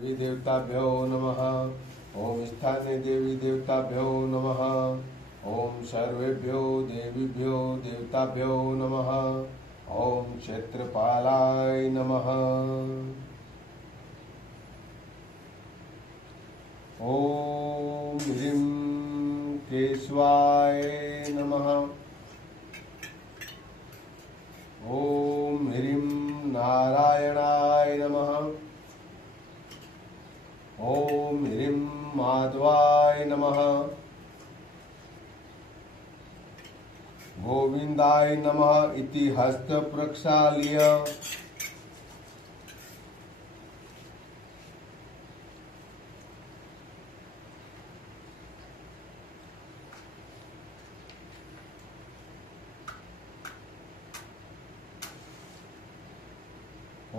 देवी देवताभ्यो नमः। ओम स्थाने देवी देवताभ्यो नमः। ओम सर्वेभ्यो देवीभ्यो देवताभ्यो नमः। ओम क्षेत्रपालाय नमः। ओम ह्रीं केशवाय नमः। ओम ह्रीं नारायणाय नमः। ओम ह्रीं माधवाय नमः। गोविंदाय नमः इति हस्त प्रक्षाल्य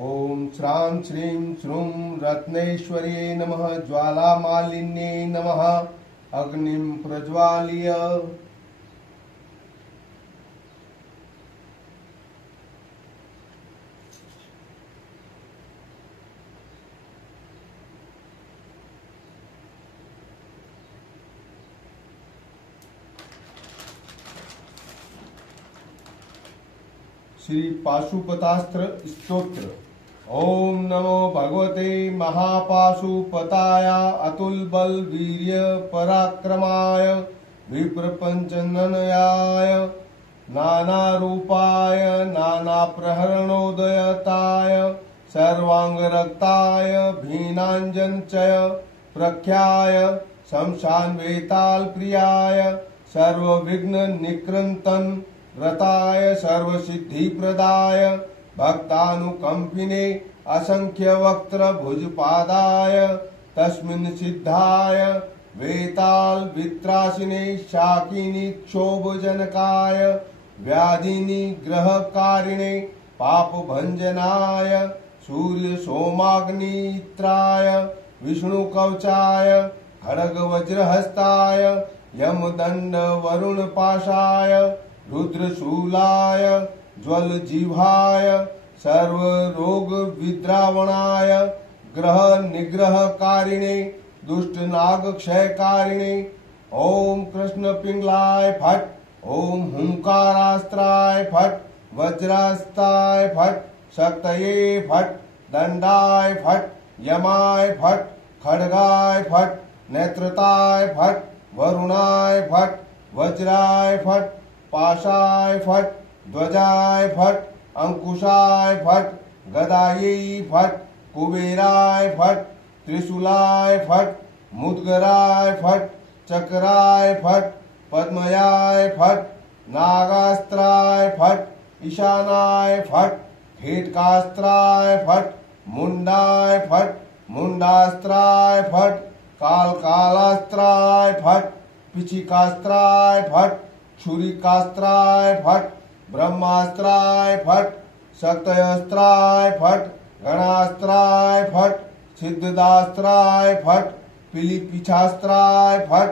ओम श्रां श्रीं श्रूं रत्नेश्वर्यै नमः। ज्वालामालिन्यै नमः। अग्निं प्रज्वाल्य श्री पाशुपतास्त्र स्तोत्र। ओम नमो भगवते महापाशुपताय अतुल बल वीर्य पराक्रमाय विप्रपंचनयाय नाना रूपाय नाना प्रहरणोदयताय सर्वांग रक्ताय भीनांजनचय प्रख्याय शमशान वेताल प्रियाय सर्व विघ्न निकृंतन व्रताय सर्व सिद्धि प्रदाय भक्तानुकंपिने असंख्य वक्त्र भुजपादाय तस्मिन् सिद्धाय वेताल वित्रासिने शाकिनी क्षोभजनकाय व्याधिनी ग्रहकारिणे पाप भंजनाय सूर्य सोमाग्नित्राय विष्णु कवचाय खड्ग वज्रहस्ताय यमदंड वरुण पाशाय रुद्रशूलाय ज्वल जिह्वाय सर्व रोग विद्रावणाय ग्रह निग्रह कारिणे दुष्ट नाग क्षय कारिणे ओम कृष्ण पिंगलाय फट। ओम हुंकारास्त्राय फट। वज्रास्त्राय फट। शक्तये फट। दंडाय फट। यमाय फट। खड्गाय फट। नेत्रताय फट। वरुणाय फट। वज्राय फट। पाशाय फट। ध्वजाय फट। अंकुशाय फट। गदायै फट। कुबेराय फट। त्रिशूलाय फट। मुद्गराय फट। चक्राय फट। पद्मयाय फट। नागास्त्राय फट। ईशानाय फट। खेटकास्त्राय फट। मुंडाय फट। मुंडास्त्राय फट। कालकालास्त्राय फट। पिचिकास्त्राय फट। छुरिकास्त्राय फट। ब्रह्मास्त्राय फट। शक्तयस्त्राय फट। गणास्त्राय फट। सिद्धदास्त्राय फट। पिलीपिछास्त्राय फट।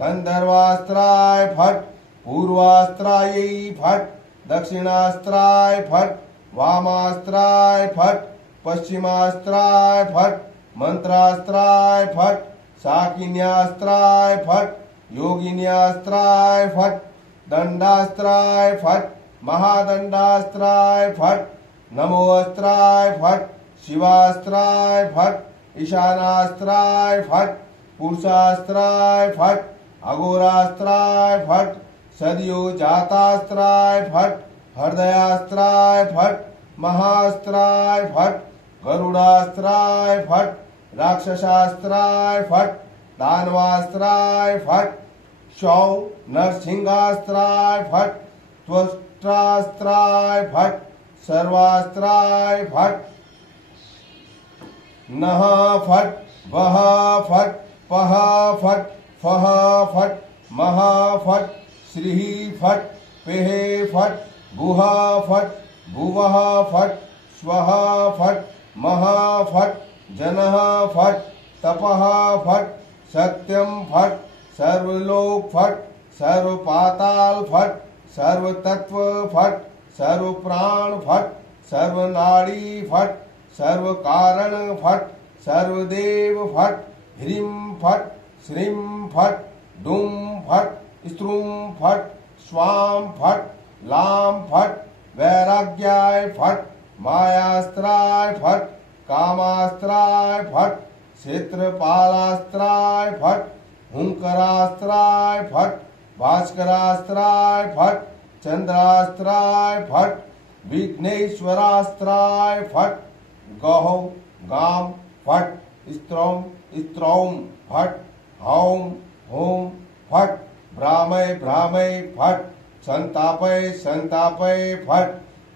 गंधर्वास्त्राय फट। पूर्वास्त्रायै फट। दक्षिणास्त्राय फट। वामास्त्राय फट। पश्चिमास्त्राय फट। मंत्रास्त्राय फट। शाकिन्यास्त्राय फट। योगिन्यास्त्राय फट। दंडास्त्राय फट। महादंडास्त्राय फट। नमोस्त्राय फट। शिवास्त्राय फट। ईशानास्त्राय फट। पुरुषास्त्राय फट। अघोरास्त्राय फट। सदियो जातास्त्राय फट। हृदयास्त्राय फट। महास्त्राय फट। गरुडास्त्राय फट। राक्षसास्त्राय फट। दानवास्त्राय फट। शौ नरसिंहास्त्राय फट। त्वष्ट्रास्त्राय फट। सर्वास्त्राय फट। नः फट। वह फट। पह फट। फह फट। मह फट। श्रीः फट। पेः फट। भुः फट। भुवः फट। स्वः फट। मह फट। जनः फट। तपः फट। सत्यम फट। सर्वलोक फट। सर्व पाताल फट। सर्व तत्व फट। सर्व प्राण फट। सर्व नाड़ी फट। सर्व कारण फट। सर्वदेव फट् ह्रीं फट् श्रीं फट् डुं फट् स्त्रुं फट् स्वां फट् लां फट् वैराग्याय फट् मायास्त्राय फट् कामास्त्राय फट् क्षेत्रपालास्त्राय फट् हुंकरास्त्राय फट् भास्करास्त्राय फट् चंद्रास्त्राय फट् विघ्नेश्वरास्त्राय फट् गौ गां फट् स्त्रौं स्त्रौं फट् हौं हूं फट् भ्रामय भ्रामय फट् संतापय संतापय फट्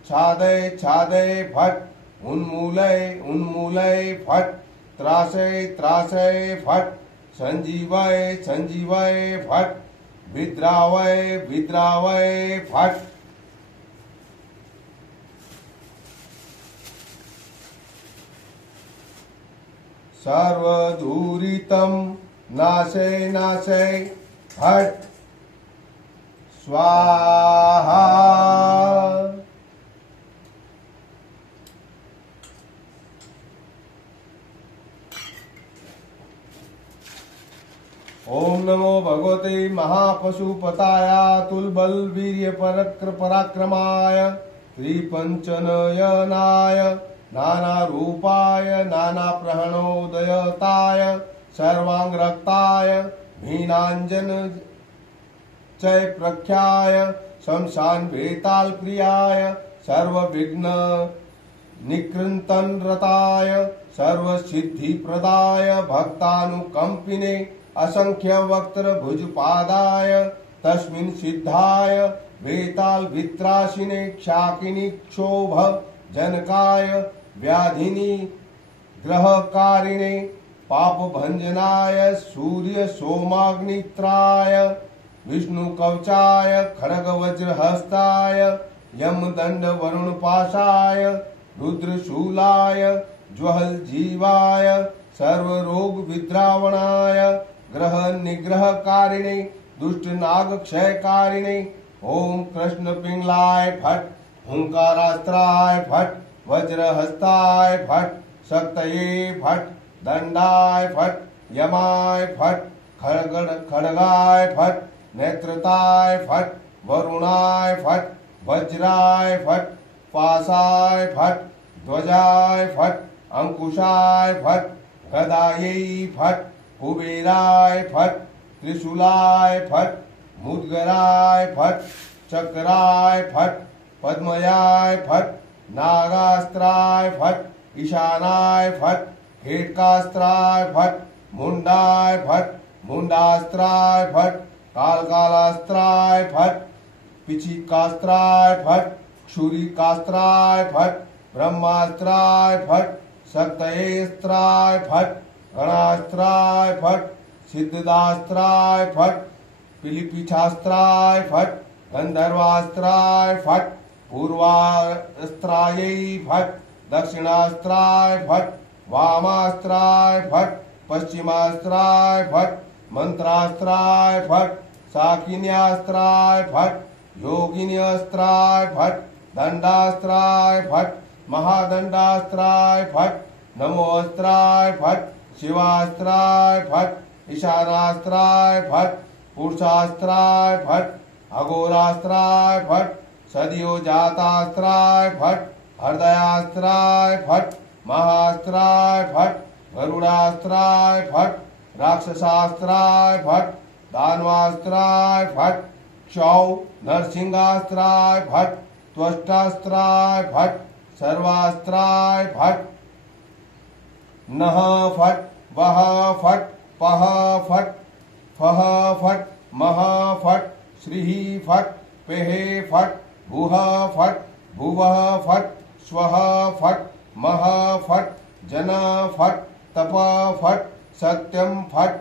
छादय छादय फट् उन्मूलय उन्मूलय फट् त्रासय त्रासय फट् संजीवय संजीवय फट् विद्रावय विद्रावय फट्। सर्वदूरितं नाशय नाशय फट् स्वाहा। ओम नमो भगवते महापशुपताय तुल्बल वीर्य पराक्रमाय त्रिपंचनयनाय नाना रूपाय नाना प्रहणोदयताय सर्वांग रक्ताय मीनांजन चय प्रख्याय शमशान वेताल प्रियाय सर्व विघ्न निकृंतन रताय सर्व सिद्धि प्रदाय भक्तानुकंपिने असंख्य वक्त्र भुजपादाय तस्मिन् सिद्धाय वेताल वित्राशिने क्षाकिनी क्षोभ जनकाय व्याधिनी ग्रहकारिणे पाप भंजनाय सूर्य सोमाग्नित्राय विष्णु कवचाय खड्ग वज्रहस्ताय यम दंड वरुण पाशाय रुद्रशूलाय ज्वल जीवाय सर्व रोग विद्रावणाय ग्रह निग्रह कारिणे दुष्ट नाग क्षय कारिणे ओम कृष्ण पिंगलाय फट् हुंकारास्त्राय फट् वज्रहस्ताय फट् शक्तये फट् दंडाय फट् यमाय फट् खड्गाय फट् नेत्रताय फट् वरुणाय फट् वज्राय फट् पासाय फट् ध्वजाय फट् अंकुशाय फट् गदायै फट् कुबेराय फट् त्रिशूलाय फट् मुद्गराय फट् चक्राय फट् पद्मयाय फट् नागास्त्राय फट् ईशानाय फट् खेटकास्त्राय फट् मुंडाय फट् मुंडास्त्राय फट् कालकालास्त्राय फट् पिछिकास्त्राय फट् क्षुरिकास्त्राय फट् ब्रह्मास्त्राय फट् शक्तयेस्त्राय फट् गणास्त्राय फट् सिद्धदास्त्राय फट् पिलिपीठास्त्राय फट् गंधर्वास्त्राय फट् पूर्वास्त्रायै फट् दक्षिणास्त्राय फट् वामास्त्राय फट् पश्चिमास्त्राय फट् मंत्रास्त्राय फट् साकिन्यास्त्राय फट् योगिन्यस्त्राय फट् दंडास्त्राय फट् महादंडास्त्राय फट् नमोस्त्राय फट् शिवास्त्राय फट् ईशानास्त्राय फट् पुरुषास्त्राय फट् अघोरास्त्राय फट् सद्योजातास्त्राय फट् हृदयास्त्राय फट् महास्त्राय फट् गरुडास्त्राय फट् राक्षसास्त्राय फट् दानवास्त्राय फट् क्षौ नरसिंहास्त्राय फट् त्वष्टास्त्राय फट् सर्वास्त्राय फट् नः फट् वः फट् पः फट् फः फट् मः फट् श्रीः फट् पेः फट् भुः फट् भुवः फट् स्वः फट् मः फट् जन फट् तप फट् सत्यम फट्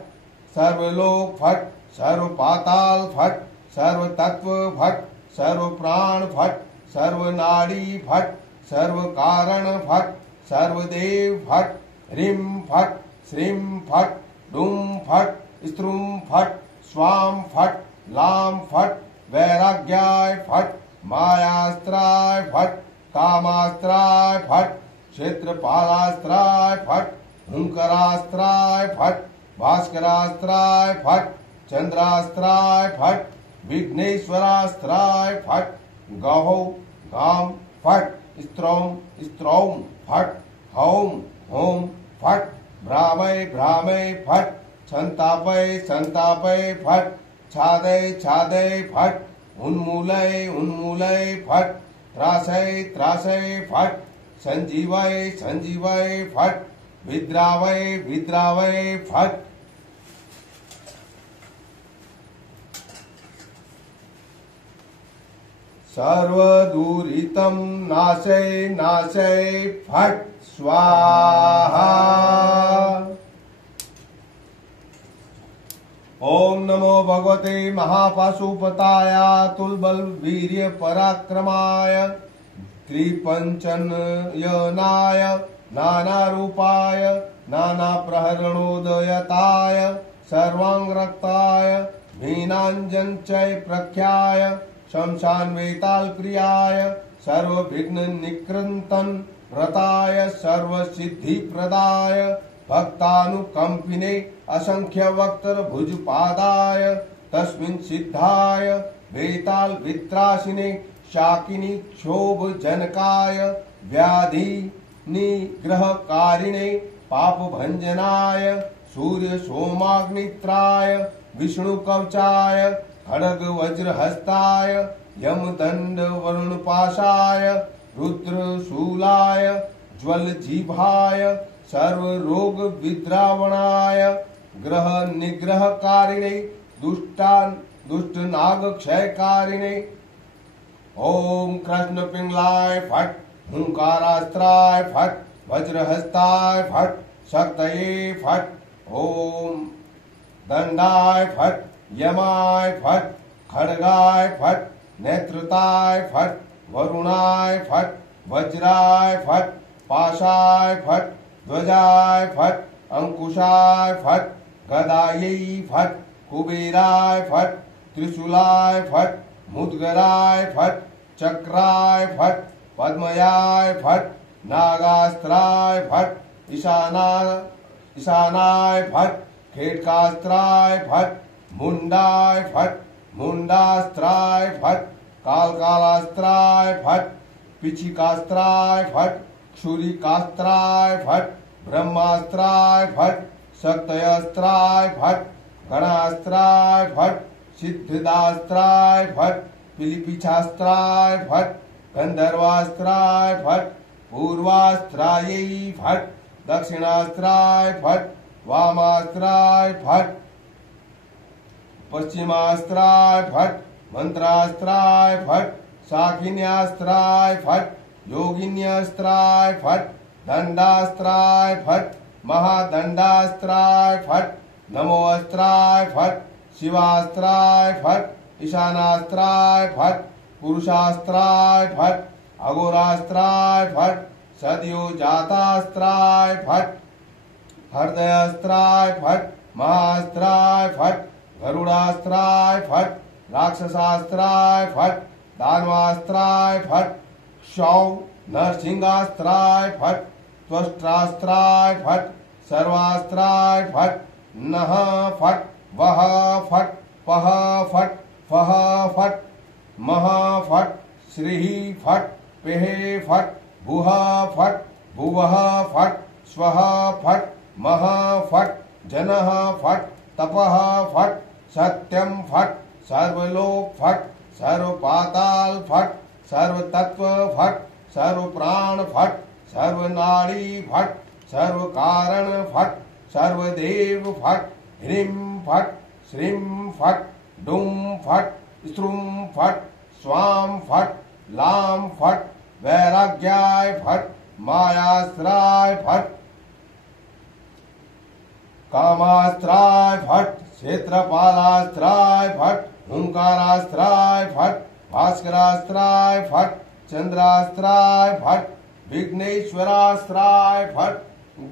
सर्वलोक फट् सर्वपाताल फट् सर्वतत्व फट् सर्वप्राण फट् सर्वनाड़ी फट् सर्वकारण फट् सर्वदेव फट् ह्रीं फट् श्रीं फट् डुं फट् स्त्रुं फट् स्वां फट् लां फट् वैराग्याय फट् मायास्त्राय फट् कामास्त्राय फट् क्षेत्रपालास्त्राय फट् हुंकरास्त्राय फट भास्करास्त्राय फट चंद्रास्त्राय फट विघ्नेश्वरास्त्राय फट गहौ गाम फट स्त्रौम स्त्रौम फट हौम होम फट भ्रामय भ्रामय फट संतापय संतापय फट छादय छादय फट उन्मूलय उन्मूलय फट त्रासय त्रासय फट संजीवय संजीवय फट विद्रावय विद्रावय फट सर्वदुरितं नाशय नाशय फट स्वाहा। ओम नमो भगवते महापाशुपताय तुल्बल वीर्य पराक्रमाय त्रिपंचनयनाय नानारूपाय नानाप्रहरणोदयताय सर्वांगरक्ताय भीनांजनचय प्रख्याय शमशान प्रियाय सर्वविघ्न निकृन्तन व्रताय सर्वसिद्धिप्रदाय भक्तानुकंपिने असंख्य वक्तर भुजपादाय तस्मिन् सिद्धाय वेताल वित्रासिने शाकिनी क्षोभ जनकाय व्याधि निग्रहकारिणे पाप भंजनाय सूर्य सोमाग्नित्राय विष्णु कवचाय खड्ग वज्रहस्ताय यमदंड वरुणपाशाय रुद्र शूलाय ज्वल जीभाय सर्व रोग विद्रावणाय ग्रह निग्रहकारिणे दुष्ट नाग क्षयकारिणे ओम कृष्ण पिंगलाय फट हुंकारास्त्राय फट वज्रहस्ताय फट शक्तये फट ओम दंडाय फट यमाय फट खड्गाय फट नेत्रताय फट वरुणाय फट वज्राय फट पाशाय फट ध्वजाय फट अंकुशाय फट गदायै फट कुबेराय फट त्रिशूलाय फट मुद्गराय फट चक्राय फट पद्मयाय फट नागास्त्राय फट ईशानाय फट खेटकास्त्राय फट मुंडाय फट मुंडास्त्राय फट कालकालास्त्राय फट पिछिकास्त्राय फट क्षुरिकास्त्राय फट ब्रह्मास्त्राय फट शक्तयस्त्राय फट गणास्त्राय फट सिद्धिदास्त्राय फट पिलिपिछास्त्राय फट गंधर्वास्त्राय फट पूर्वास्त्रायै फट दक्षिणास्त्राय फट वामास्त्राय फट पश्चिमास्त्राय फट मंत्रास्त्राय फट शाकिन्यास्त्राय फट योगिन्यस्त्राय फट दंडास्त्राय फट महादंडास्त्राय फट नमोअस्त्राय फट शिवास्त्राय फट ईशानास्त्राय फट पुरुषास्त्राय फट अघोरास्त्राय फट सद्योजातास्त्राय फट हृदयास्त्राय फट महास्त्राय फट गरुडास्त्राय फट राक्षसास्त्राय फट दानवास्त्राय फट क्षौ नरसिंहास्त्राय फट त्वष्ट्रास्त्राय फट सर्वास्त्राय फट नः फट वह फट पह फट फह फट मह फट श्रीः फट पेः फट भुः फट भुवः फट स्वः फट मह फट जनः फट तपः फट सत्यम फट सर्वलोक फट सर्वपाताल फट सर्वतत्व फट सर्वप्राण फट सर्वनाड़ी फट सर्वकारण फट सर्वदेव फट ह्रीं फट श्रीं फट डुं फट स्त्रुं फट स्वां फट लां फट वैराग्याय फट मायास्त्राय फट कामास्त्राय फट क्षेत्रपालास्त्राय फट हुंकारास्त्राय फट भास्करास्त्राय फट चंद्रास्त्राय फट विघ्नेश्वरास्त्राय फट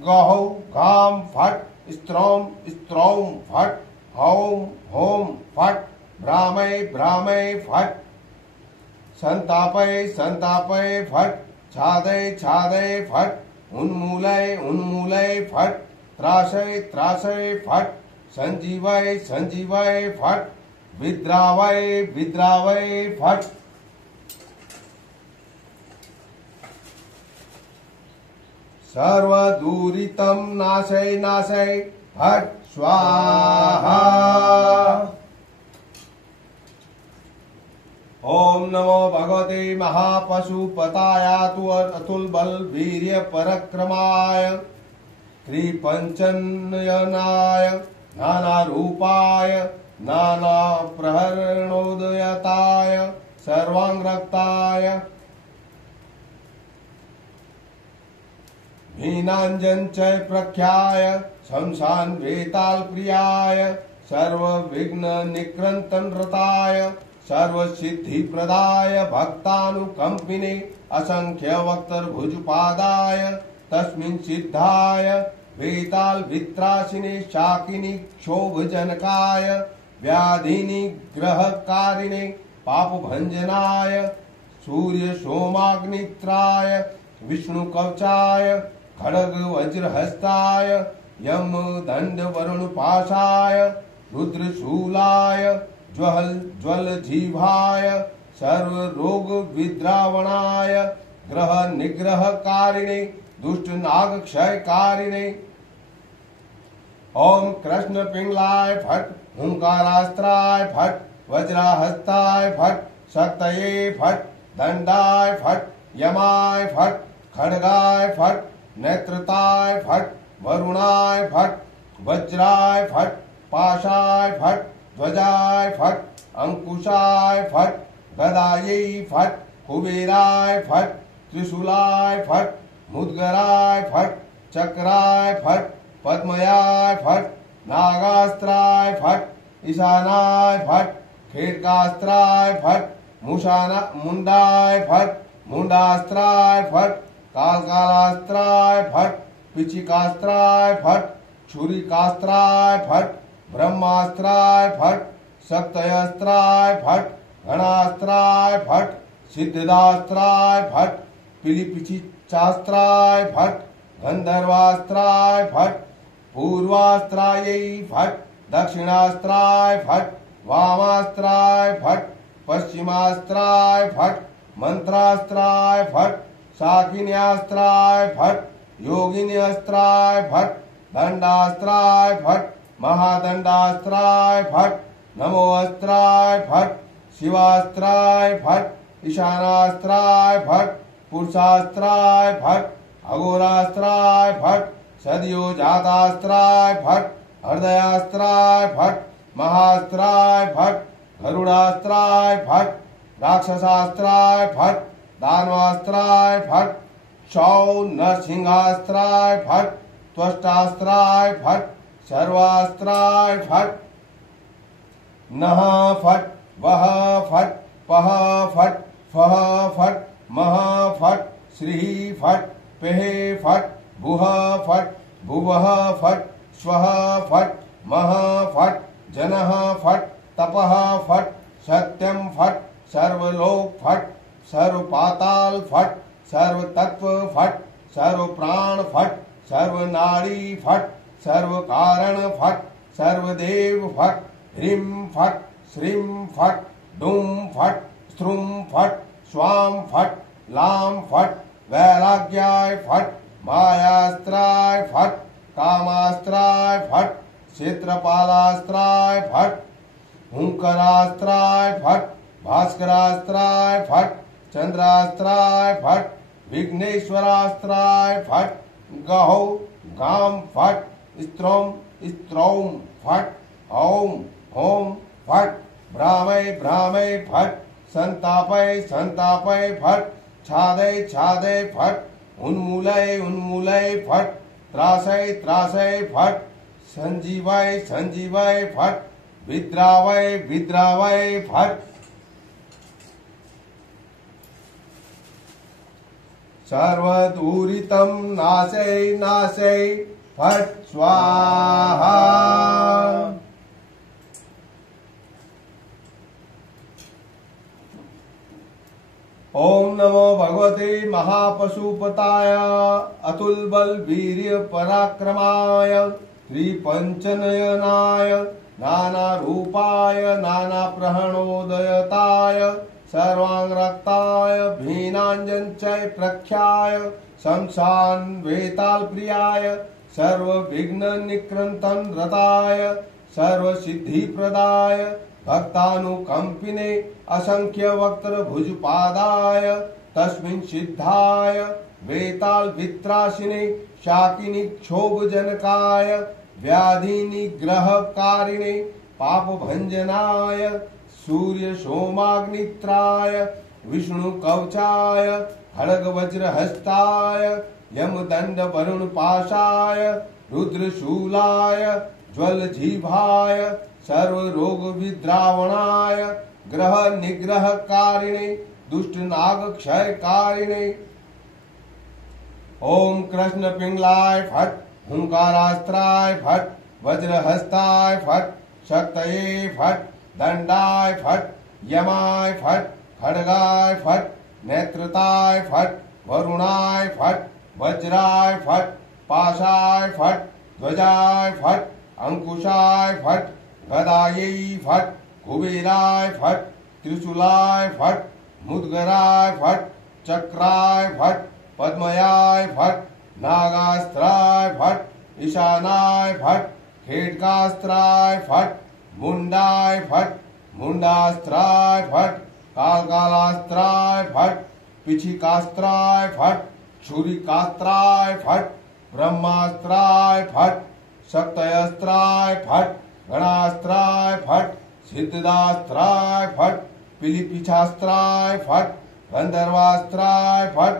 गहौ गाम फट स्त्रौम स्त्रौम फट हौम होम फट भ्रामय भ्रामय फट संतापय संतापय फट छादय छादय फट उन्मूलय उन्मूलय फट त्रासय त्रासय फट संजीवय संजीवय फट विद्रावय विद्रावय फट सर्वदूरितं नाशय नाशय फट स्वाहा। ओम नमो भगवते महापशुपतायातु अतुल बल वीर्य पराक्रमाय त्रिपंचनयनाय नाना रूपाय नाना प्रहरणोदयताय सर्वांगरक्ताय हीनांजन च प्रख्याय शमशान वेताल प्रियाय सर्व विघ्न निकृंतन रताय सर्व सिद्धि प्रदाय भक्तानुकंपिने असंख्य वक्तर भुजपादाय तस्मिन् सिद्धाय वेताल वित्रासिने शाकिनी क्षोभजनकाय व्याधिनि ग्रहकारिणे पापभंजनाय सूर्य सोमाग्नित्राय विष्णु कवचाय खड़ग वज्रहस्ताय यम दंड वरुण पाशाय रुद्र शूलाय ज्वल जीवाय सर्व रोग विद्रावणाय ग्रह निग्रह कारिणे दुष्ट नाग क्षय कारिणे ओम कृष्ण पिंगलाय फट हुंकारास्त्राय फट वज्राहस्ताय फट शक्तये फट दंडाय फट यमाय फट खड्गाय फट नेत्रताय फट वरुणाय फट वज्राय फट पाशाय फट ध्वजाय फट अंकुशाय फट गदायै फट कुबेराय फट त्रिशूलाय फट मुद्गराय फट चक्राय फट पद्मयाय फट नागास्त्राय फट ईशानाय फट खेटकास्त्राय फट मुंडाय फट मुंडास्त्राय फट कालकालास्त्राय फट पिचिकास्त्राय फट छुरिकास्त्राय फट ब्रह्मास्त्राय फट शक्तयस्त्राय फट गणास्त्राय फट सिद्धास्त्राय फट पिलिपिचिचास्त्राय फट गंधर्वास्त्राय फट पूर्वास्त्रायै फट दक्षिणास्त्राय फट वामास्त्राय फट पश्चिमास्त्राय फट मंत्रास्त्राय फट शाकिन्यास्त्राय फट योगिन्यास्त्राय फट दंडास्त्राय फट महादंडास्त्राय फट नमोअस्त्राय फट शिवास्त्राय फट ईशानास्त्राय फट पुरुषास्त्राय फट अघोरास्त्राय फट सद्योजातास्त्राय फट हृदयास्त्राय फट महास्त्राय फट गरुडास्त्राय फट राक्षसास्त्राय फट दानवास्त्राय फट शौ नरसिंहास्त्राय फट त्वष्टास्त्राय फट सर्वास्त्राय फट नह फट वह फट पह फट फह फट मह फट श्री फट पेह फट बुह फट भुवः फट स्वः फट मह फट जनः फट तपः फट सत्यम फट सर्वलोक फट सर्व पाताल फट सर्व तत्व फट सर्व प्राण फट सर्व नाड़ी फट सर्व कारण फट सर्वदेव फट ह्रीं फट श्रीं फट डूं फट स्त्रुं फट स्वां फट लां फट वैराग्याय फट मायास्त्राय फट कामास्त्राय फट क्षेत्रपालास्त्राय फट हुंकरास्त्राय फट भास्करास्त्राय फट चंद्रास्त्राय फट विघ्नेश्वरास्त्राय फट गहौ गाम फट स्त्रौम स्त्रौम फट ओम होम फट भ्रामय भ्रामय फट संतापय संतापय फट छादय छादय फट उन्मूलय उन्मूलय फट त्रासय त्रासय फट संजीवय संजीवय फट विद्रावय विद्रावय फट सर्वदूरितं नाशय नाशय फट स्वाहा। ओम नमो भगवते महा महापशुपताय अतुल बल वीर्य पराक्रमाय त्रिपंचनयनाय नाना रूपाय नाना प्रहणोदयताय सर्वांगरक्ताय भीनांजनचय प्रख्याय शमशान वेताल प्रियाय सर्व विघ्न निकृंतन रताय सर्व सिद्धि प्रदाय भक्तानुकंपिने असंख्य वक्त्र भुजपादाय तस्मिन् सिद्धाय वेताल वित्राशिने शाकिनी क्षोभ जनकाय व्याधि निग्रहकारिणे पाप भंजनाय सूर्य सोमाग्नित्राय विष्णु कवचाय खड़ग वज्र हस्ताय यमदंड वरुण पाशाय रुद्रशूलाय ज्वल जीभाय सर्व रोग विद्रावणाय ग्रह निग्रह कारिणे दुष्ट नाग क्षय कारिणे ओम कृष्ण पिंगलाय फट हुंकारास्त्राय फट वज्रहस्ताय फट शक्तये फट दंडाय फट यमाय फट खड्गाय फट नेत्रताय फट वरुणाय फट वज्राय फट पाशाय फट ध्वजाय फट अंकुशाय फट गदायै फट कुबेराय फट त्रिशूलाय फट मुद्गराय फट चक्राय फट पद्मयाय फट नागास्त्राय फट ईशानाय फट खेडकास्त्राय फट मुंडाय फट मुंडास्त्राय फट कालकालास्त्राय फट पिछिकास्त्राय फट छुरिकास्त्राय फट ब्रह्मास्त्राय फट शक्तयस्त्राय फट गणास्त्राय फट सिद्धास्त्राय फट पिलिपिछास्त्राय फट गंधर्वास्त्राय फट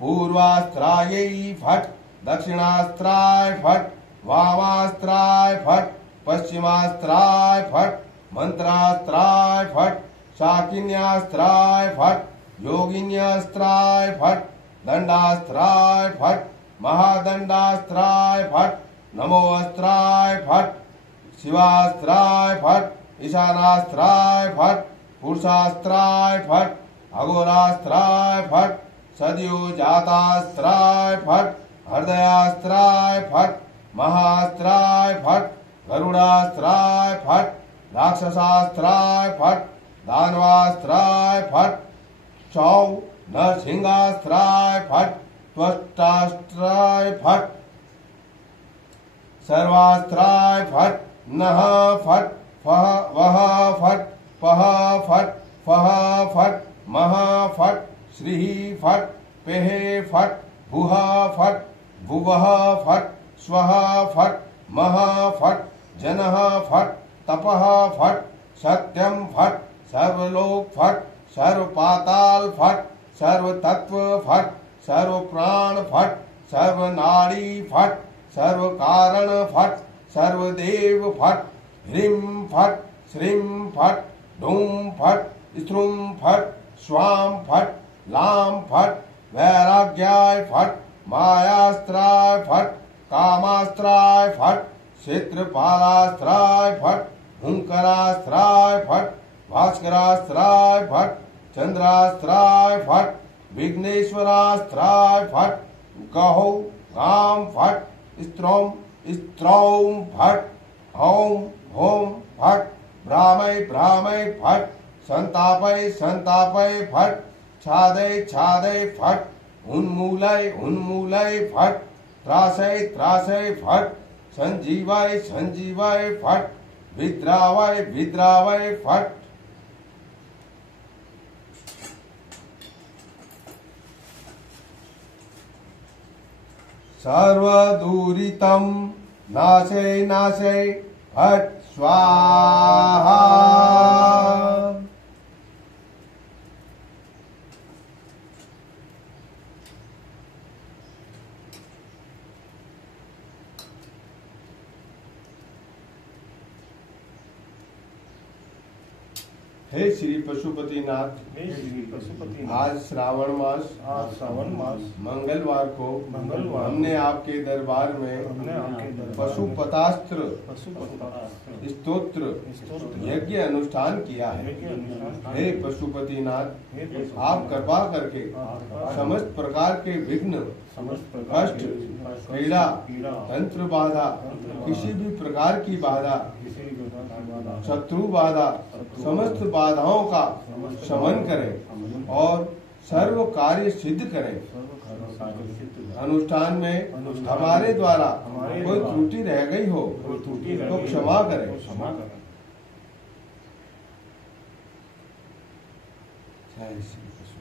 पूर्वास्त्रायै फट दक्षिणास्त्राय फट वामास्त्राय फट पश्चिमास्त्राय फट मंत्रास्त्राय फट शाकिन्यास्त्राय फट योगिन्यास्त्राय फट दंडास्त्राय फट महादंडास्त्राय फट नमोअस्त्राय फट शिवास्त्राय फट ईशानास्त्राय फट पुरुषास्त्राय फट अघोरास्त्राय फट सद्यो जातास्त्राय फट हृदयास्त्राय फट महास्त्राय फट गरुडास्त्राय फट राक्षसास्त्राय फट दानवास्त्राय फट चौ नरसिंहास्त्राय फट त्वष्टास्त्राय फट सर्वास्त्राय फट नह फट फह वह फट पह फट फह फट मह फट श्री फट पेह फट भुह फट भुवः फट स्वः फट मह फट जनः फट तपः फट सत्यम फट सर्वलोक फट सर्वपाताल फट सर्वतत्व फट सर्वप्राण फट सर्वनाड़ी फट सर्वकारण फट सर्वदेव फट ह्रीं फट श्रीं फट ढूं फट स्त्रुं फट स्वां फट लां फट वैराग्याय फट मायास्त्राय फट कामास्त्राय फट क्षेत्रपालास्त्राय फट हुंकरास्त्राय फट भास्करास्त्राय फट चंद्रास्त्राय फट विघ्नेश्वरास्त्राय फट गहौ गाम फट स्त्रौं स्त्रौं फट हौं हों फट भ्रामय भ्रामय फट संतापय संतापय फट छादय छादय फट उन्मूलय उन्मूलय फट त्रासय त्रासय फट संजीवय संजीवय फट विद्रावय विद्रावय फट सर्वदुरितं नाशय नाशय फट स्वाहा हे श्री पशुपतिनाथ, हे श्री पशुपति, आज श्रावण मास मंगलवार को हमने आपके दरबार में पशुपतास्त्र स्तोत्र यज्ञ अनुष्ठान किया है। हे पशुपतिनाथ, आप कृपा करके समस्त प्रकार के विघ्न, कष्ट, पीड़ा, तंत्र बाधा, किसी भी प्रकार की बाधा, शत्रु बाधा, समस्त बाधाओं का शमन करें और सर्व कार्य सिद्ध करें। अनुष्ठान में हमारे द्वारा कोई त्रुटि रह गई हो तो क्षमा करें। जय श्री कृष्ण।